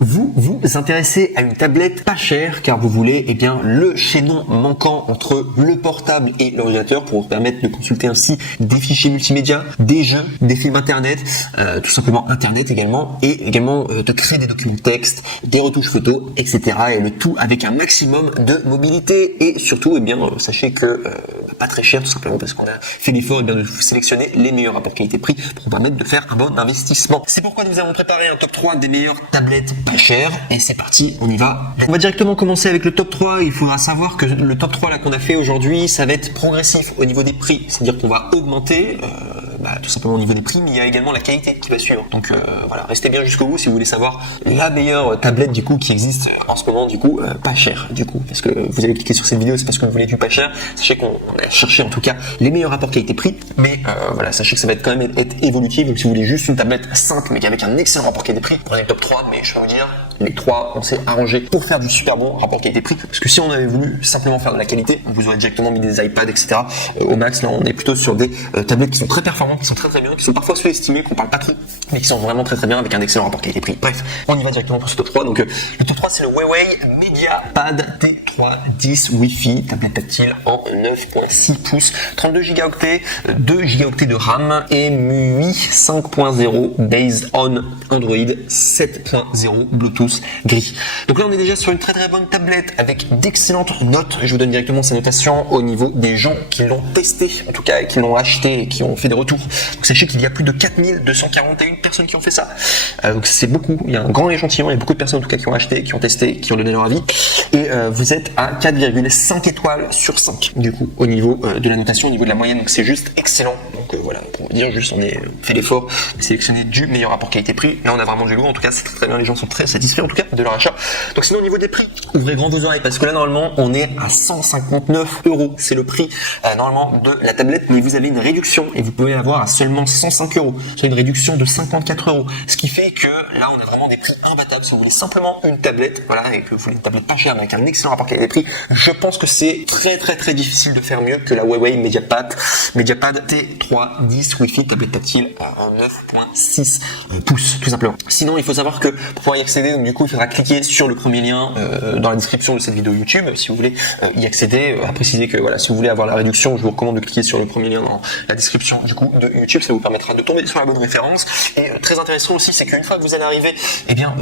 Vous vous intéressez à une tablette pas chère car vous voulez le chaînon manquant entre le portable et l'ordinateur pour vous permettre de consulter ainsi des fichiers multimédia, des jeux, des films internet, tout simplement internet également, et également de créer des documents texte, des retouches photos, etc. Et le tout avec un maximum de mobilité et surtout sachez que pas très cher tout simplement parce qu'on a fait l'effort de sélectionner les meilleurs rapports qualité-prix pour vous permettre de faire un bon investissement. C'est pourquoi nous avons préparé un top 3 des meilleures tablettes pas chères et c'est parti, on y va. On va directement commencer avec le top 3. Il faudra savoir que le top 3 là qu'on a fait aujourd'hui, ça va être progressif au niveau des prix, c'est-à-dire qu'on va augmenter tout simplement au niveau des prix, mais il y a également la qualité qui va suivre. Donc voilà, restez bien jusqu'au bout si vous voulez savoir la meilleure tablette du coup qui existe en ce moment pas cher du coup, parce que vous avez cliqué sur cette vidéo, c'est parce que vous voulez du pas cher. Sachez qu'on a cherché en tout cas les meilleurs rapports qualité-prix, mais voilà, sachez que ça va être quand même être évolutif. Donc si vous voulez juste une tablette simple mais avec un excellent rapport qualité-prix, prenez le top 3, mais je peux vous dire les 3 on s'est arrangé pour faire du super bon rapport qualité-prix, parce que si on avait voulu simplement faire de la qualité, on vous aurait directement mis des iPads etc. Au max. Là on est plutôt sur des tablettes qui sont très performantes, qui sont très bien, qui sont parfois sous-estimées, qu'on parle pas trop, mais qui sont vraiment très bien avec un excellent rapport qualité-prix. Bref, on y va directement pour ce top 3. Donc le top 3 c'est le Huawei MediaPad T310 Wi-Fi, tablette tactile en 9.6 pouces, 32 Go, 2 Go de RAM et MUI 5.0 based on Android 7.0 Bluetooth gris. Donc là on est déjà sur une très bonne tablette avec d'excellentes notes. Je vous donne directement sa notation au niveau des gens qui l'ont testé, en tout cas qui l'ont acheté et qui ont fait des retours. Donc sachez qu'il y a plus de 4241 personnes qui ont fait ça. Donc c'est beaucoup, il y a un grand échantillon, il y a beaucoup de personnes en tout cas qui ont acheté, qui ont testé, qui ont donné leur avis. Et vous êtes à 4,5 étoiles sur 5 du coup au niveau de la notation, au niveau de la moyenne. Donc c'est juste excellent. Donc voilà, pour vous dire juste on est fait l'effort de sélectionner du meilleur rapport qualité-prix. Là on a vraiment du lourd, en tout cas c'est très bien, les gens sont très satisfaits en tout cas de leur achat. Donc sinon au niveau des prix, ouvrez grand vos oreilles parce que là normalement on est à 159 €. C'est le prix normalement de la tablette, mais vous avez une réduction et vous pouvez avoir à seulement 105 €, soit une réduction de 54 €. Ce qui fait que là on a vraiment des prix imbattables. Si vous voulez simplement une tablette, voilà, et que vous voulez une tablette pas chère mais avec un excellent rapport qualité-prix, je pense que c'est très difficile de faire mieux que la Huawei MediaPad T310 Wi-Fi tablette tactile en 9.6 pouces tout simplement. Sinon il faut savoir que pour pouvoir y accéder, donc du coup il faudra cliquer sur le premier lien dans la description de cette vidéo YouTube si vous voulez y accéder. À préciser que voilà, si vous voulez avoir la réduction, je vous recommande de cliquer sur le premier lien dans la description du coup de YouTube, ça vous permettra de tomber sur la bonne référence. Et très intéressant aussi, c'est qu'une fois que vous allez arriver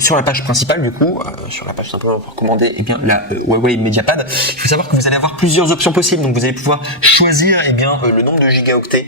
sur la page principale du coup, sur la page simplement pour commander la Huawei MediaPad, il faut savoir que vous allez avoir plusieurs options possibles. Donc vous allez pouvoir choisir le nombre de gigaoctets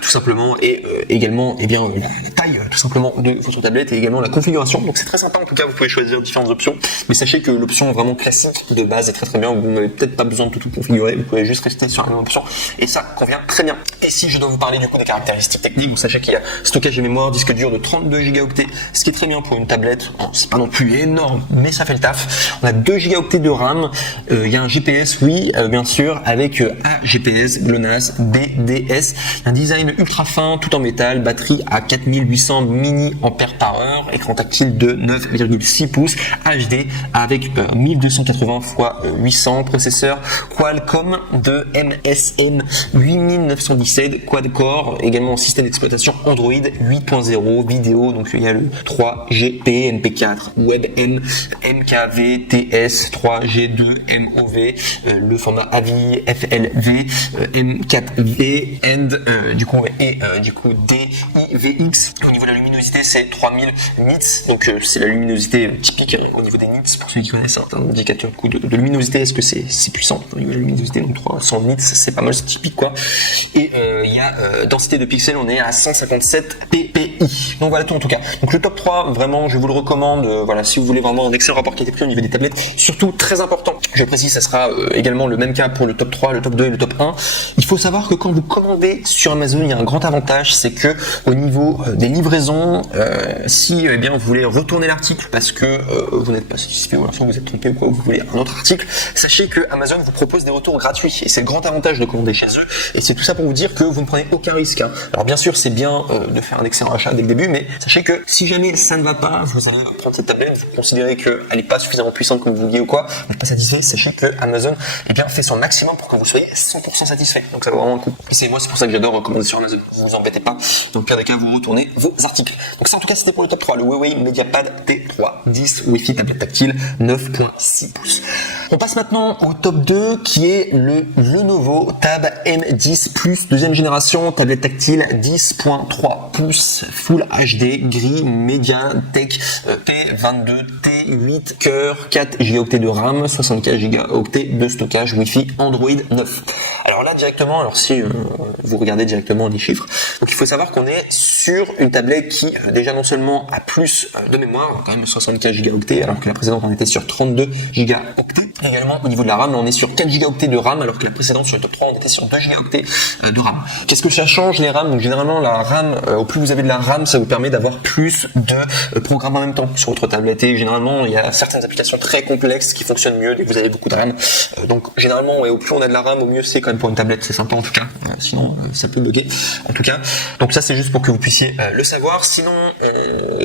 tout simplement, et également la taille tout simplement de votre tablette et également la configuration. Donc c'est très sympa, en tout cas vous pouvez choisir différentes options, mais sachez que l'option vraiment classique de base est très bien. Vous n'avez peut-être pas besoin de tout configurer, vous pouvez juste rester sur la même option et ça convient très bien. Et si je dois vous parler du coup des caractéristiques techniques, vous sachez qu'il y a stockage et mémoire, disque dur de 32 gigaoctets, ce qui est très bien pour une tablette. C'est pas non plus énorme, mais ça fait le taf. On a 2 gigaoctets de RAM, il y a un GPS, oui, bien sûr, avec AGPS, GLONASS, BDS, un design ultra fin, tout en métal, batterie à 4800 mAh, écran tactile de 9,6 pouces, HD avec 1280 x 800, processeur Qualcomm de MSM 8917 quad-core, également système d'exploitation Android 8.0, vidéo, donc il y a le 3GP, MP4, WebM, MKV, TS, 3G2, MOV, le format AVI, FLV, M4V, DIVX. Au niveau de la luminosité, c'est 3000 nits, donc c'est la luminosité typique au niveau des nits, pour ceux qui connaissent un indicateur de luminosité. Est-ce que c'est puissant au niveau de la luminosité? Donc 300 nits, c'est pas mal, c'est typique quoi. Et il y a densité de pixels, on est à 157 ppi. Donc voilà tout en tout cas. Donc le top 3, vraiment je vous le recommande, voilà, si vous voulez vraiment un excellent rapport qualité-prix au niveau des tablettes, surtout très important, je précise, ça sera également le même cas pour le top 3, le top 2 et le top 1. Il faut savoir que quand vous commandez sur Amazon, il y a un grand avantage, c'est que au niveau des livraisons, si vous voulez retourner l'article parce que vous n'êtes pas satisfait ou soit vous êtes trompé ou quoi, vous voulez un autre article, sachez que Amazon vous propose des retours gratuits et c'est le grand avantage de commander chez eux. Et c'est tout ça pour vous dire que vous ne prenez aucun risque. Alors bien sûr, c'est bien de faire un excellent achat dès le début, mais sachez que si jamais ça ne va pas, vous allez prendre cette tablette, vous considérez qu'elle n'est pas suffisamment puissante comme vous vouliez ou quoi, vous n'êtes pas satisfait, sachez que Amazon fait son maximum pour que vous soyez 100% satisfait. Donc ça vaut vraiment le coup. Et c'est pour ça que j'adore recommander sur Amazon. Vous vous embêtez pas. Dans le pire des cas, vous retournez vos articles. Donc ça en tout cas cas, c'était pour le top 3, le Huawei MediaPad T3 10 Wi-Fi tablette tactile 9.6 pouces. On passe maintenant au top 2 qui est le Lenovo Tab M10 Plus deuxième génération, tablette tactile 10.3 pouces, Full HD, gris, MediaTek P22 T8 cœur, 4 Go de RAM, 64 Go de stockage, Wi-Fi Android 9. Alors là directement, alors si vous regardez directement les chiffres, donc il faut savoir qu'on est sur une tablette qui déjà non seulement a plus de mémoire, quand même 64 Go, alors que la précédente on était sur 32 Go. Également au niveau de la RAM, on est sur 4 Go de RAM, alors que la précédente sur le top 3 on était sur 2 Go de RAM. Qu'est-ce que ça change les RAM? Donc généralement la RAM, au plus vous avez de la RAM, ça vous permet d'avoir plus de programmes en même temps sur votre tablette, et généralement il y a certaines applications très complexes qui fonctionnent mieux dès que vous avez beaucoup de RAM. Donc généralement au plus on a de la RAM, au mieux c'est quand même pour une tablette, c'est sympa en tout cas, sinon ça peut bugger en tout cas. Donc ça c'est juste pour que vous puissiez le savoir. Sinon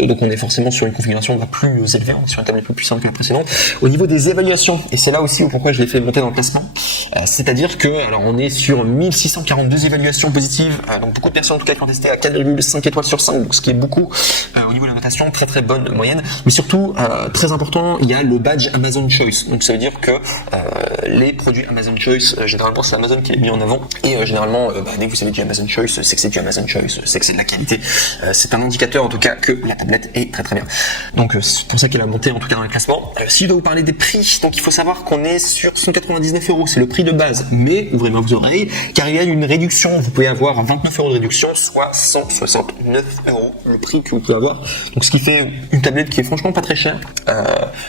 donc on est forcément sur une configuration plus élevée, on est sur une tablette plus puissante que la précédente. Au niveau des évaluations, et c'est là aussi pourquoi je l'ai fait monter dans le classement, c'est-à-dire que alors on est sur 1642 évaluations positives, donc beaucoup de personnes en tout cas qui ont testé à 4,5 étoiles sur 5, donc ce qui est beaucoup au niveau de la notation, très très bonne moyenne. Mais surtout très important, il y a le badge Amazon Choice, donc ça veut dire que les produits Amazon Choice, généralement c'est Amazon qui les mis en avant, et généralement dès que vous avez du Amazon Choice, c'est que c'est du Amazon Choice, c'est que c'est de la qualité, c'est un indicateur en tout cas que la tablette est très très bien. Donc c'est pour ça qu'elle a monté en tout cas dans le classement. Si je dois vous parler des prix, donc il faut savoir qu'on est sur 199 €, c'est le prix de base, mais ouvrez bien vos oreilles car il y a une réduction, vous pouvez avoir 29 € de réduction, soit 169 € le prix que vous pouvez avoir, donc ce qui fait une tablette qui est franchement pas très chère.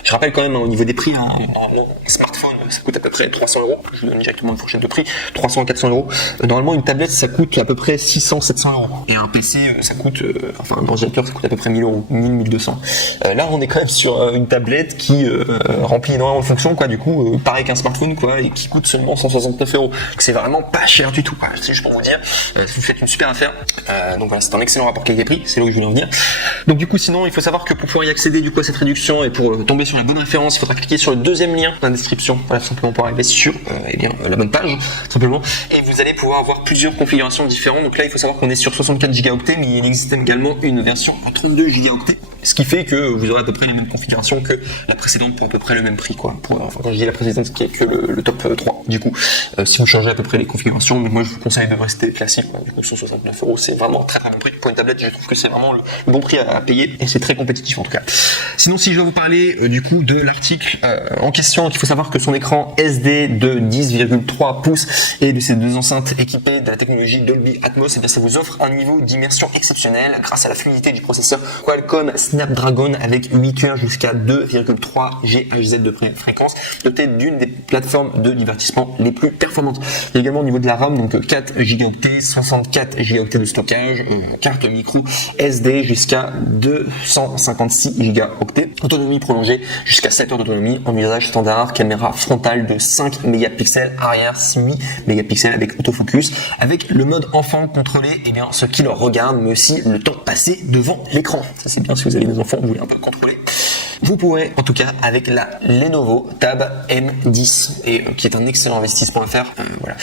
Je rappelle quand même au niveau des prix, normalement un smartphone ça coûte à peu près 300 €, je vous donne directement une fourchette de prix, 300 à 400 €. Normalement une tablette ça coûte à peu près 600-700 €, et un PC ça coûte, enfin un ordinateur ça coûte à peu près 1000 €, 1000-1200. Là on est quand même sur une tablette qui remplit énormément de fonctions quoi, du coup pareil qu'un smartphone quoi, et qui coûte seulement 169 €. C'est vraiment pas cher du tout quoi. C'est juste pour vous dire, vous faites une super affaire. Donc voilà, c'est un excellent rapport qualité-prix, c'est là où je voulais en venir. Donc du coup sinon il faut savoir que pour pouvoir y accéder du coup à cette réduction et pour tomber sur la bonne référence, il faudra cliquer sur le deuxième lien dans la description, voilà, simplement pour arriver sur la bonne page simplement, et vous allez pouvoir avoir plusieurs configurations différentes. Donc là il faut savoir qu'on est sur 64 Go, mais il existe également une version à 32 Go, ce qui fait que vous aurez à peu près les mêmes configurations que la précédente pour à peu près le même prix quoi. Enfin, quand je dis la précédente, ce qui est que le top 3 du coup, si vous changez à peu près les configurations, mais moi je vous conseille de rester classique quoi. Du coup 169 €, c'est vraiment très très bon prix pour une tablette, je trouve que c'est vraiment le bon prix à payer, et c'est très compétitif en tout cas. Sinon si je dois vous parler du coup de l'article en question, il faut savoir que son écran SD de 10,3 pouces et de ses deux enceintes équipées de la technologie Dolby Atmos, et bien ça vous offre un niveau d'immersion exceptionnel grâce à la fluidité du processeur Qualcomm Snapdragon avec 8 cœurs jusqu'à 2,3 GHz de fréquence, doté d'une des plateformes de divertissement les plus performantes. Il y a également au niveau de la RAM, donc 4 Go, 64 Go de stockage, carte micro SD jusqu'à 256 Go, autonomie prolongée jusqu'à 7 heures d'autonomie en usage standard, caméra frontale de 5 mégapixels, arrière 6 mégapixels avec autofocus, avec le mode enfant contrôlé, et bien ce qui leur regarde, mais aussi le temps passé devant l'écran. Ça c'est bien si vous avez des enfants, vous voulez un peu contrôler. Vous pourrez, en tout cas, avec la Lenovo Tab M10, et qui est un excellent investissement à faire. Voilà,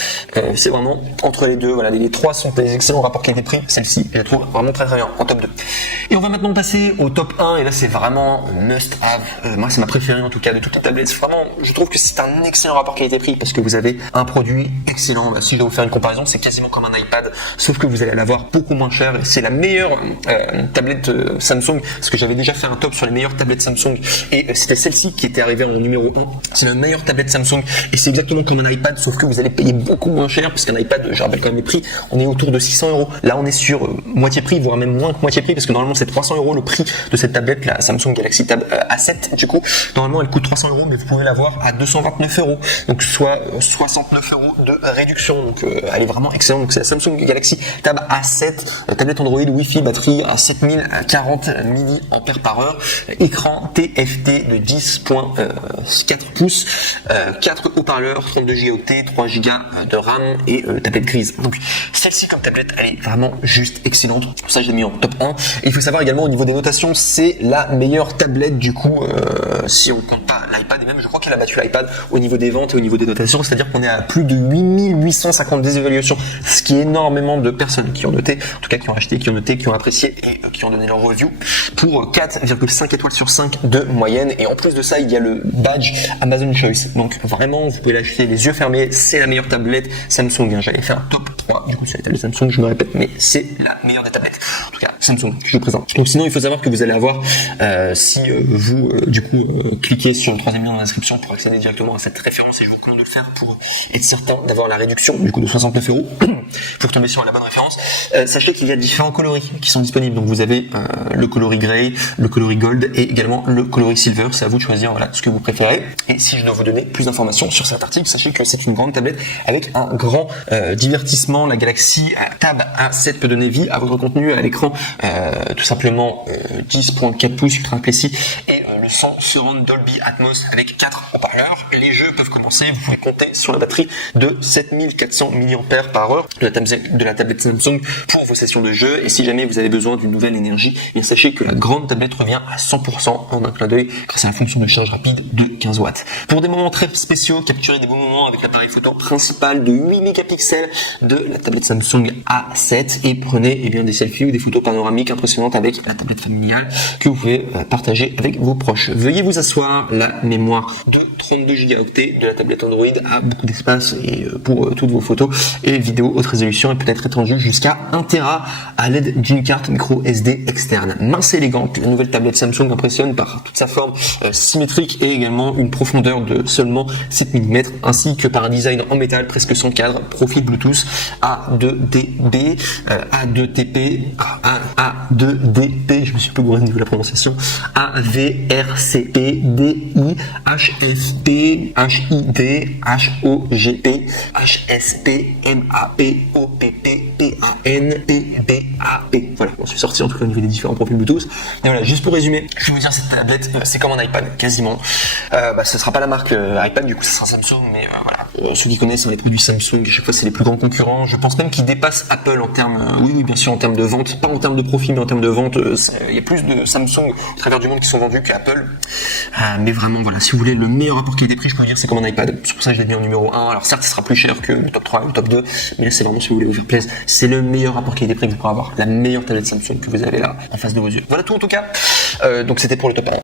c'est vraiment entre les deux. Voilà, les trois sont des excellents rapports qualité-prix. Celle-ci, je la trouve vraiment très très bien en top 2. Et on va maintenant passer au top 1, et là c'est vraiment must-have. Moi c'est ma préférée en tout cas de toutes les tablettes. Vraiment, je trouve que c'est un excellent rapport qualité-prix parce que vous avez un produit excellent. Si je dois vous faire une comparaison, c'est quasiment comme un iPad, sauf que vous allez l'avoir beaucoup moins cher. Et c'est la meilleure tablette Samsung, parce que j'avais déjà fait un top sur les meilleures tablettes Samsung, et c'était celle-ci qui était arrivée en numéro 1. C'est la meilleure tablette Samsung, et c'est exactement comme un iPad, sauf que vous allez payer beaucoup moins cher, parce qu'un iPad, je rappelle quand même les prix, on est autour de 600 €. Là on est sur moitié prix, voire même moins que moitié prix, parce que normalement c'est 300 € le prix de cette tablette, la Samsung Galaxy Tab A7. Du coup, normalement elle coûte 300 €, mais vous pouvez l'avoir à 229 €, donc soit 69 € de réduction. Donc elle est vraiment excellente. Donc c'est la Samsung Galaxy Tab A7, tablette Android, Wi-Fi, batterie à 7040 mAh, écran TFT de 10.4 pouces, 4 haut-parleurs, 32 Go, 3 Go de RAM, et tablette grise. Donc celle-ci comme tablette, elle est vraiment juste excellente. Pour ça je l'ai mis en top 1. Et il faut savoir également au niveau des notations, c'est la meilleure tablette du coup, si on compte pas l'iPad même, je crois qu'elle a battu l'iPad au niveau des ventes et au niveau des notations, c'est-à-dire qu'on est à plus de 8850 évaluations, ce qui est énormément de personnes qui ont noté, en tout cas qui ont acheté, qui ont noté, qui ont apprécié et qui ont donné leur review pour 4,5 étoiles sur 5 de moyenne. Et en plus de ça, il y a le badge Amazon Choice. Donc vraiment, vous pouvez l'acheter les yeux fermés, c'est la meilleure tablette Samsung. J'avais fait un top 3 du coup sur les tablettes Samsung, je me répète, mais c'est la meilleure des tablettes. En tout cas, Samsung que je vous présente. Donc sinon, il faut savoir que vous allez avoir, si vous du coup cliquez sur le troisième lien dans la description pour accéder directement à cette référence, et je vous recommande de le faire pour être certain d'avoir la réduction du coup de 69 € pour tomber sur la bonne référence. Sachez qu'il y a différents coloris qui sont disponibles. Donc vous avez le coloris Grey, le coloris Gold et également le coloris Silver. C'est à vous de choisir voilà ce que vous préférez. Et si je dois vous donner plus d'informations sur cet article, sachez que c'est une grande tablette avec un grand divertissement. La Galaxy Tab A7 peut donner vie à votre contenu à l'écran, tout simplement 10.4 pouces Ultra Plessis et le son surround Dolby Atmos avec 4 haut-parleurs. Les jeux peuvent commencer, vous pouvez compter sur la batterie de 7400 mAh de la tablette Samsung pour vos sessions de jeu. Et si jamais vous avez besoin d'une nouvelle énergie, eh bien sachez que la grande tablette revient à 100% en un clin d'œil grâce à la fonction de charge rapide de 15 watts. Pour des moments très spéciaux, capturer des beaux moments avec l'appareil photo principal de 8 mégapixels de la tablette Samsung A7 et prenez eh bien, des selfies ou des photos panoramiques impressionnantes avec la tablette familiale que vous pouvez partager avec vos proches. Veuillez vous asseoir, la mémoire de 32 Go de la tablette Android a beaucoup d'espace et pour toutes vos photos et vidéos haute résolution et peut être étendue jusqu'à 1 Tera à l'aide d'une carte micro SD externe. Mince et élégante, la nouvelle tablette Samsung impressionne par toute sa forme symétrique et également une profondeur de seulement 7 mm ainsi que par un design en métal presque sans cadre, profil Bluetooth A2DB, A2TP, A2DP, je me suis peu gouré au niveau de la prononciation, AVRCP, DI, HFP, HID, HOGP, HSP, MAP, OPP, PAN, PBAP. Voilà, on suis sorti en tout cas au niveau des différents profils Bluetooth. Et voilà, juste pour résumer, je vais vous dire cette tablette, c'est comme un iPad, quasiment. Ce sera pas la marque iPad, du coup ça sera Samsung, mais voilà, ceux qui connaissent les produits Samsung, à chaque fois c'est les plus grands concurrents. Je pense même qu'ils dépassent Apple en termes, oui bien sûr en termes de vente, pas en termes de profit, mais en termes de vente, il y a plus de Samsung à travers du monde qui sont vendus qu'Apple. Mais vraiment voilà, si vous voulez le meilleur rapport qualité-prix, je peux vous dire c'est comme un iPad. C'est pour ça que je l'ai mis en numéro 1. Alors certes, ça sera plus cher que le top 3 et le top 2, mais là c'est vraiment si vous voulez vous faire plaisir, c'est le meilleur rapport qualité-prix que vous pourrez avoir, la meilleure tablette Samsung que vous avez là en face de vos yeux. Voilà tout en tout cas. Donc c'était pour le top 1.